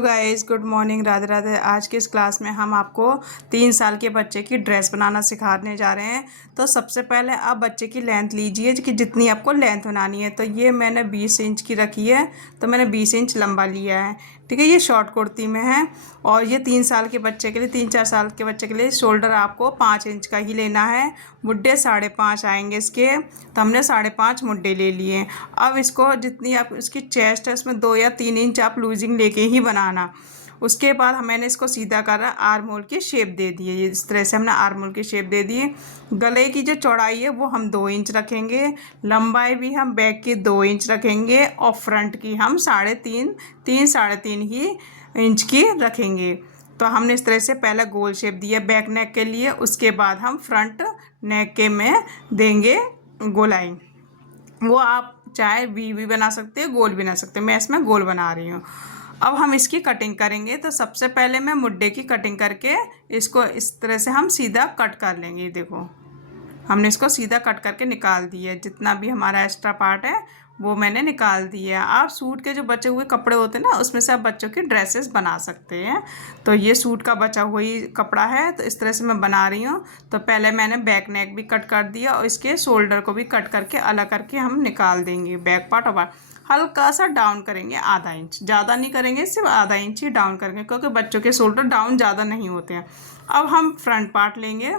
Guys, good morning, Radhe Radhe. आज के इस क्लास में हम आपको 3 साल के बच्चे की ड्रेस बनाना सिखाने जा रहे हैं। तो सबसे पहले आप बच्चे की लेंथ लीजिए कि जितनी आपको लेंथ बनानी है। तो ये मैंने 20 इंच की रखी है, तो मैंने 20 इंच लंबा लिया है। ठीक है, ये शॉर्ट कुर्ती में है। और ये 3 साल के बच्चे के लिए, 3-4 साल के बच्चे के लिए शोल्डर आपको 5 इंच का ही लेना है। मुड्डे 5.5 आएंगे इसके, तो हमने 5.5 मुड्डे ले लिए। अब इसको जितनी आप इसकी चेस्ट है उसमें 2 या 3 इंच आप लूजिंग लेके ही बनाना। उसके बाद मैंने इसको सीधा कर आर्म होल की शेप दे दी है। ये इस तरह से हमने आर्म होल की शेप दे दी है। गले की जो चौड़ाई है वो हम 2 इंच रखेंगे, लंबाई भी हम बैक की 2 इंच रखेंगे और फ्रंट की हम 3.5 ही इंच की रखेंगे। तो हमने इस तरह से पहले गोल शेप दिया बैक नेक के लिए, उसके बाद हम फ्रंट नेक के में देंगे गोलाई। वो आप चाहे वी भी बना सकते हैं, गोल भी बना सकते हैं। मैं इसमें गोल बना रही हूँ। अब हम इसकी कटिंग करेंगे। तो सबसे पहले मैं मुड्डे की कटिंग करके इसको इस तरह से हम सीधा कट कर लेंगे। देखो, हमने इसको सीधा कट करके निकाल दिया। जितना भी हमारा एक्स्ट्रा पार्ट है वो मैंने निकाल दिया। आप सूट के जो बचे हुए कपड़े होते हैं ना, उसमें से आप बच्चों की ड्रेसेस बना सकते हैं। तो ये सूट का बचा हुआ ही कपड़ा है, तो इस तरह से मैं बना रही हूँ। तो पहले मैंने बैक नेक भी कट कर दिया और इसके शोल्डर को भी कट करके अलग करके हम निकाल देंगे। बैक पार्ट और हल्का सा डाउन करेंगे, आधा इंच, ज़्यादा नहीं करेंगे, सिर्फ आधा इंच ही डाउन करेंगे, क्योंकि बच्चों के शोल्डर डाउन ज़्यादा नहीं होते हैं। अब हम फ्रंट पार्ट लेंगे।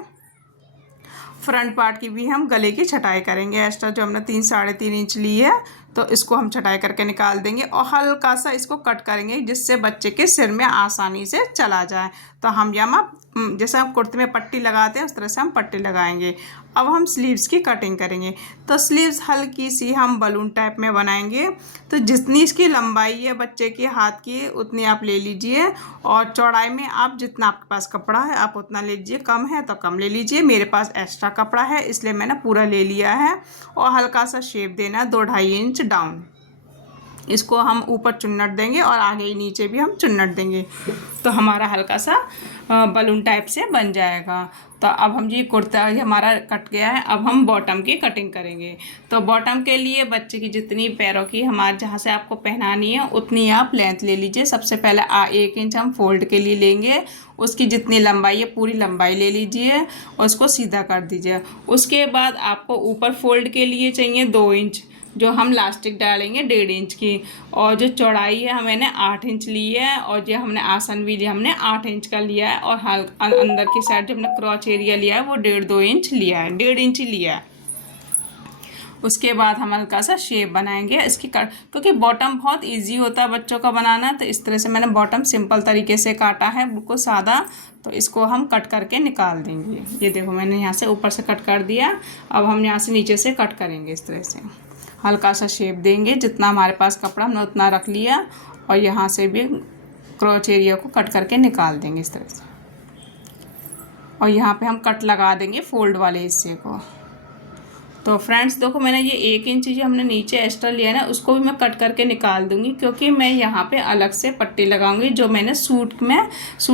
फ्रंट पार्ट की भी हम गले की छटाई करेंगे। एक्स्ट्रा जो हमने 3-3.5 इंच ली है, तो इसको हम छटाई करके निकाल देंगे और हल्का सा इसको कट करेंगे, जिससे बच्चे के सिर में आसानी से चला जाए। तो हम यहाँ जैसे हम कुर्ते में पट्टी लगाते हैं उस तरह से हम पट्टी लगाएंगे। अब हम स्लीव्स की कटिंग करेंगे। तो स्लीव्स हल्की सी हम बलून टाइप में बनाएंगे। तो जितनी इसकी लंबाई है बच्चे के हाथ की, उतनी आप ले लीजिए। और चौड़ाई में आप जितना आपके पास कपड़ा है आप उतना ले लीजिए। कम है तो कम ले लीजिए। मेरे पास एक्स्ट्रा कपड़ा है इसलिए मैंने पूरा ले लिया है। और हल्का सा शेप देना है 2-2.5 इंच डाउन। इसको हम ऊपर चुन्नट देंगे और आगे नीचे भी हम चुन्नट देंगे, तो हमारा हल्का सा बलून टाइप से बन जाएगा। तो अब हम ये कुर्ता हमारा कट गया है। अब हम बॉटम की कटिंग करेंगे। तो बॉटम के लिए बच्चे की जितनी पैरों की हमारे जहाँ से आपको पहनानी है उतनी आप लेंथ ले लीजिए। सबसे पहले 1 इंच हम फोल्ड के लिए लेंगे। उसकी जितनी लंबाई है पूरी लंबाई ले लीजिए और उसको सीधा कर दीजिए। उसके बाद आपको ऊपर फोल्ड के लिए चाहिए 2 इंच, जो हम लास्टिक डालेंगे 1.5 इंच की। और जो चौड़ाई है मैंने 8 इंच ली है। और जो हमने आसन भी लिया हमने 8 इंच का लिया है। और अंदर की साइड जो हमने क्रॉच एरिया लिया है वो 1.5-2 इंच लिया है, 1.5 इंच ही लिया है। उसके बाद हम हल्का सा शेप बनाएंगे इसकी क्योंकि बॉटम बहुत इजी होता है बच्चों का बनाना। तो इस तरह से मैंने बॉटम सिंपल तरीके से काटा है, बिल्कुल सादा। तो इसको हम कट करके निकाल देंगे। ये देखो, मैंने यहाँ से ऊपर से कट कर दिया। अब हम यहाँ से नीचे से कट करेंगे। इस तरह से हल्का सा शेप देंगे, जितना हमारे पास कपड़ा हमने उतना रख लिया। और यहाँ से भी क्रॉच एरिया को कट करके निकाल देंगे इस तरह से। और यहाँ पे हम कट लगा देंगे फोल्ड वाले हिस्से को। तो फ्रेंड्स देखो, मैंने ये 1 इंच जो हमने नीचे एक्स्ट्रा लिया ना, उसको भी मैं कट करके निकाल दूंगी, क्योंकि मैं यहाँ पे अलग से पट्टी लगाऊंगी। जो मैंने सूट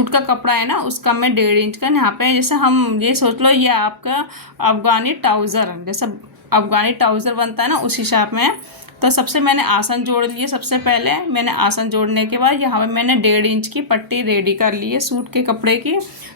का कपड़ा है ना, उसका मैं 1.5 इंच का यहाँ पे, जैसे हम ये सोच लो ये आपका अफगानी ट्राउज़र, जैसे अफगानी ट्राउज़र बनता है ना, उस हिसाब में। तो सबसे मैंने आसन जोड़ लिए। सबसे पहले मैंने आसन जोड़ने के बाद यहाँ पे मैंने 1.5 इंच की पट्टी रेडी कर ली है सूट के कपड़े की।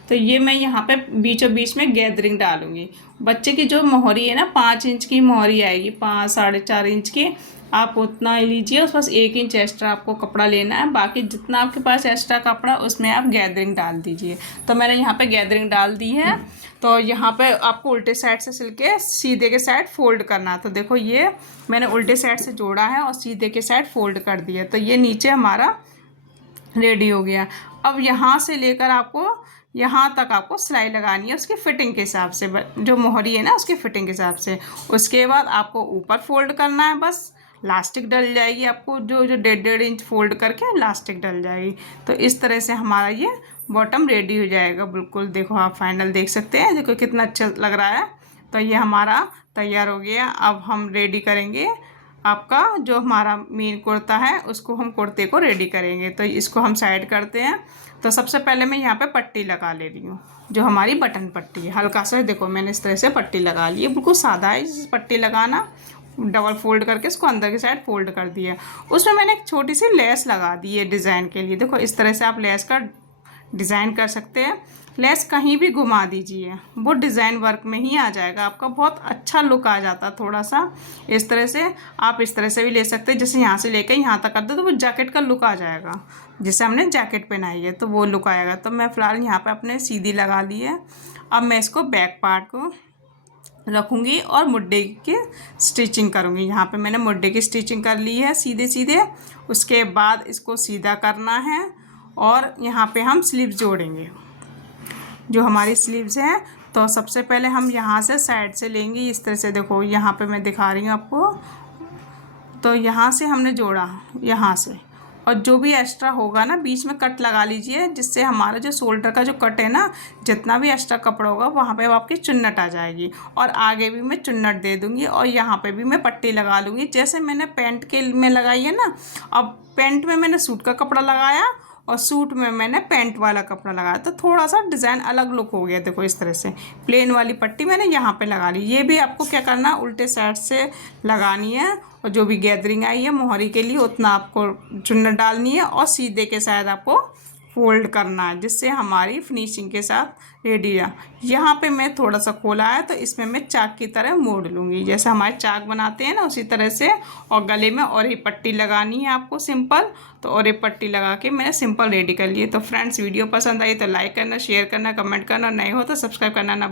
तो ये मैं यहाँ पे बीचों बीच में गैदरिंग डालूंगी। बच्चे की जो मोहरी है ना, 5 इंच की मोहरी आएगी, 5-4.5 इंच की। आप उतना ही लीजिए, उस पास 1 इंच एक्स्ट्रा आपको कपड़ा लेना है। बाकी जितना आपके पास एक्स्ट्रा कपड़ा उसमें आप गैदरिंग डाल दीजिए। तो मैंने यहाँ पे गैदरिंग डाल दी है। तो यहाँ पे आपको उल्टे साइड से सिल के सीधे के साइड फोल्ड करना है। तो देखो, ये मैंने उल्टे साइड से जोड़ा है और सीधे के साइड फोल्ड कर दिया। तो ये नीचे हमारा रेडी हो गया। अब यहाँ से लेकर आपको यहाँ तक आपको सिलाई लगानी है उसकी फिटिंग के हिसाब से, जो मोहरी है ना उसकी फिटिंग के हिसाब से। उसके बाद आपको ऊपर फोल्ड करना है, बस लास्टिक डल जाएगी। आपको जो 1.5 इंच फोल्ड करके लास्टिक डल जाएगी। तो इस तरह से हमारा ये बॉटम रेडी हो जाएगा। बिल्कुल देखो, आप फाइनल देख सकते हैं, देखो कितना अच्छा लग रहा है। तो ये हमारा तैयार हो गया। अब हम रेडी करेंगे आपका जो हमारा मेन कुर्ता है, उसको हम कुर्ते को रेडी करेंगे। तो इसको हम साइड करते हैं। तो सबसे पहले मैं यहाँ पे पट्टी लगा ले रही हूँ, जो हमारी बटन पट्टी है। हल्का सा देखो, मैंने इस तरह से पट्टी लगा ली है, बिल्कुल सादा है पट्टी लगाना। डबल फोल्ड करके इसको अंदर की साइड फोल्ड कर दिया। उसमें मैंने एक छोटी सी लेस लगा दी है डिज़ाइन के लिए। देखो इस तरह से आप लेस का डिज़ाइन कर सकते हैं। लेस कहीं भी घुमा दीजिए, वो डिज़ाइन वर्क में ही आ जाएगा, आपका बहुत अच्छा लुक आ जाता है। थोड़ा सा इस तरह से आप इस तरह से भी ले सकते हैं, जैसे यहाँ से लेकर यहाँ तक कर दो तो वो जैकेट का लुक आ जाएगा। जैसे हमने जैकेट पहनाई है तो वो लुक आएगा। तो मैं फ़िलहाल यहाँ पे अपने सीधी लगा ली है। अब मैं इसको बैक पार्ट को रखूँगी और मुड्डे की स्टिचिंग करूँगी। यहाँ पे मैंने मुड्डे की स्टिचिंग कर ली है सीधे सीधे। उसके बाद इसको सीधा करना है और यहाँ पे हम स्लीव्स जोड़ेंगे। जो हमारी स्लीव्स हैं तो सबसे पहले हम यहाँ से साइड से लेंगे इस तरह से। देखो यहाँ पे मैं दिखा रही हूँ आपको। तो यहाँ से हमने जोड़ा, यहाँ से, और जो भी एक्स्ट्रा होगा ना बीच में कट लगा लीजिए, जिससे हमारा जो शोल्डर का जो कट है ना, जितना भी एक्स्ट्रा कपड़ा होगा वहाँ पे आपकी चुन्नट आ जाएगी। और आगे भी मैं चुन्नट दे दूँगी और यहाँ पे भी मैं पट्टी लगा लूँगी, जैसे मैंने पैंट के में लगाई है ना। अब पैंट में मैंने सूट का कपड़ा लगाया और सूट में मैंने पैंट वाला कपड़ा लगाया, तो थोड़ा सा डिज़ाइन अलग लुक हो गया। देखो इस तरह से प्लेन वाली पट्टी मैंने यहाँ पे लगा ली। ये भी आपको क्या करना, उल्टे साइड से लगानी है और जो भी गैदरिंग आई है मोहरी के लिए उतना आपको चुन्नट डालनी है और सीधे के साइड आपको फोल्ड करना है, जिससे हमारी फिनिशिंग के साथ रेडी है। यहाँ पे मैं थोड़ा सा खोला है तो इसमें मैं चाक की तरह मोड़ लूँगी, जैसे हमारे चाक बनाते हैं ना उसी तरह से। और गले में और ही पट्टी लगानी है आपको सिंपल। तो और ये पट्टी लगा के मैंने सिंपल रेडी कर लिए। तो फ्रेंड्स वीडियो पसंद आई तो लाइक करना, शेयर करना, कमेंट करना, नए हो तो सब्सक्राइब करना ना।